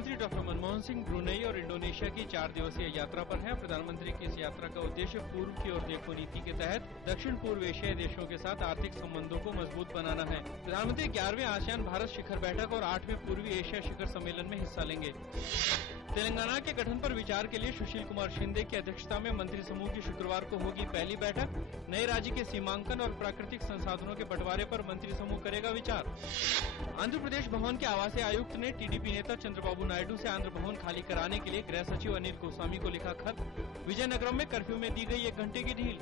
प्रधानमंत्री doctor Manmohan Singh Brunei और Indonesia की 4 दिवसीय यात्रा पर हैं। प्रधानमंत्री की इस यात्रा का उद्देश्य पूर्व की ओर देखो नीति के तहत दक्षिण पूर्व एशियाई देशों के साथ आर्थिक संबंधों को मजबूत बनाना है। प्रधानमंत्री 11वें आसियान भारत शिखर बैठक और 8वें पूर्वी एशिया शिखर सम्मेलन में हिस्सा लेंगे। तेलंगाना के गठन पर विचार के लिए सुशील कुमार शिंदे की अध्यक्षता में मंत्री समूह की शुक्रवार को होगी पहली बैठक। नए राज्य के सीमांकन और प्राकृतिक संसाधनों के बंटवारे पर मंत्री समूह करेगा विचार। आंध्र प्रदेश भवन के आवासीय आयुक्त ने टीडीपी नेता चंद्रबाबू नायडू से आंध्र भवन खाली कराने के लिए गृह सचिव अनिल गोस्वामी को लिखा खत। विजयनगरम में कर्फ्यू में दी गई 1 घंटे की ढील।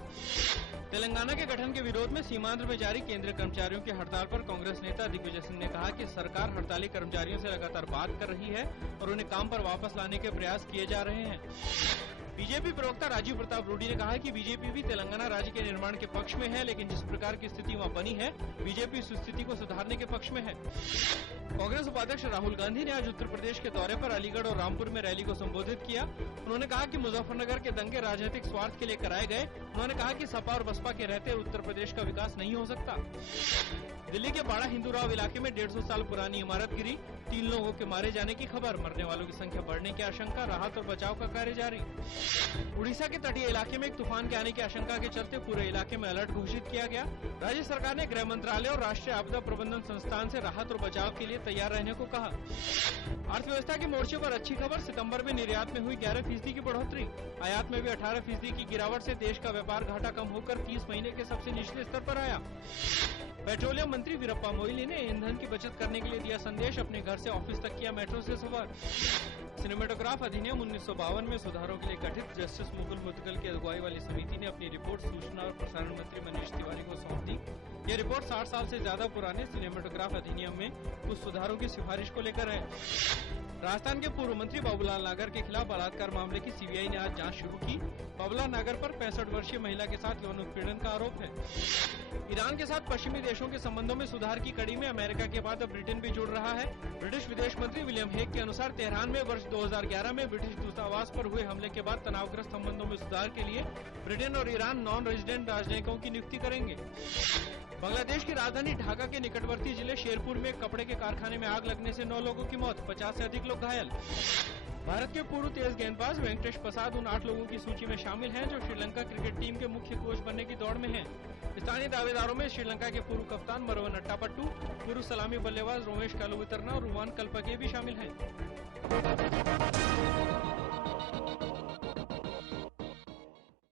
तेलंगाना के गठन के विरोध में सीमांध्र में जारी केंद्रीय कर्मचारियों की हड़ताल पर कांग्रेस नेता दिग्विजय सिंह ने कहा कि सरकार हड़ताली कर्मचारियों से लगातार बात कर रही है और उन्हें काम पर वापस लाने के प्रयास किए जा रहे हैं। बीजेपी प्रवक्ता राजीव प्रताप रूडी ने कहा कि बीजेपी भी तेलंगाना राज्य के निर्माण के पक्ष में है, लेकिन जिस प्रकार की स्थिति वहां बनी है, बीजेपी इस स्थिति को सुधारने के पक्ष में है। कांग्रेस उपाध्यक्ष राहुल गांधी ने आज उत्तर प्रदेश के दौरे पर अलीगढ़ और रामपुर में रैली को संबोधित किया। उन्होंने कहा कि मुजफ्फरनगर के दंगे राजनीतिक स्वार्थ के लिए कराए गए। उन्होंने कहा कि सपा और बसपा के रहते उत्तर प्रदेश का विकास नहीं हो सकता। दिल्ली के बाड़ा हिंदूराव इलाके में 150 साल पुरानी इमारत गिरी, 3 लोगों के मारे जाने की खबर, मरने वालों की संख्या बढ़ने की आशंका, राहत और बचाव का कार्य जारी। उड़ीसा के तटीय इलाके में एक तूफान के आने की आशंका के चलते पूरे इलाके में अलर्ट घोषित किया गया। राज्य सरकार ने गृह मंत्रालय और राष्ट्रीय आपदा प्रबंधन संस्थान से राहत और बचाव के लिए तैयार रहने को कहा। अर्थव्यवस्था के मोर्चे पर अच्छी खबर, सितंबर में निर्यात में हुई 11% की बढ़ोतरी, आयात में भी 18% की गिरावट से देश का व्यापार घाटा कम होकर 30 महीने के सबसे निचले स्तर पर आया। पेट्रोलियम मंत्री वीरप्पा मोइली ने ईंधन की बचत करने के लिए दिया संदेश, अपने घर से ऑफिस तक किया मेट्रो से सफर। सिनेमेटोग्राफ अधिनियम 1952 में सुधारों के लिए गठित जस्टिस मुकुल मुदगल की अगुवाई वाली समिति ने अपनी रिपोर्ट सूचना और प्रसारण मंत्री मनीष तिवारी को सौंप दी। यह रिपोर्ट 60 साल से ज्यादा पुराने सिनेमेटोग्राफ अधिनियम में कुछ सुधारों की सिफारिश को लेकर है। राजस्थान के पूर्व मंत्री बाबूलाल नागर के खिलाफ बलात्कार मामले की सीबीआई ने आज जांच शुरू की। बाबूलाल नागर पर 65 वर्षीय महिला के साथ यौन उत्पीड़न का आरोप है। ईरान के साथ पश्चिमी देशों के संबंधों में सुधार की कड़ी में अमेरिका के बाद अब ब्रिटेन भी जुड़ रहा है। ब्रिटिश विदेश मंत्री विलियम हेग के अनुसार तेहरान में वर्ष 2011 में ब्रिटिश दूतावास पर हुए हमले के बाद तनावग्रस्त संबंधों में सुधार के लिए ब्रिटेन और ईरान नॉन रेजिडेंट राजनयिकों की नियुक्ति करेंगे। बांग्लादेश की राजधानी ढाका के निकटवर्ती जिले शेरपुर में कपड़े के कारखाने में आग लगने से 9 लोगों की मौत, 50 से अधिक लोग घायल। भारत के पूर्व तेज गेंदबाज वेंकटेश प्रसाद उन 8 लोगों की सूची में शामिल हैं जो श्रीलंका क्रिकेट टीम के मुख्य कोच बनने की दौड़ में हैं। स्थानीय दावेदारों में श्रीलंका के पूर्व कप्तान मरवन अट्टापट्टू, पूर्व सलामी बल्लेबाज रोमेश कालुवितरना और रुवान कल्पके भी शामिल हैं।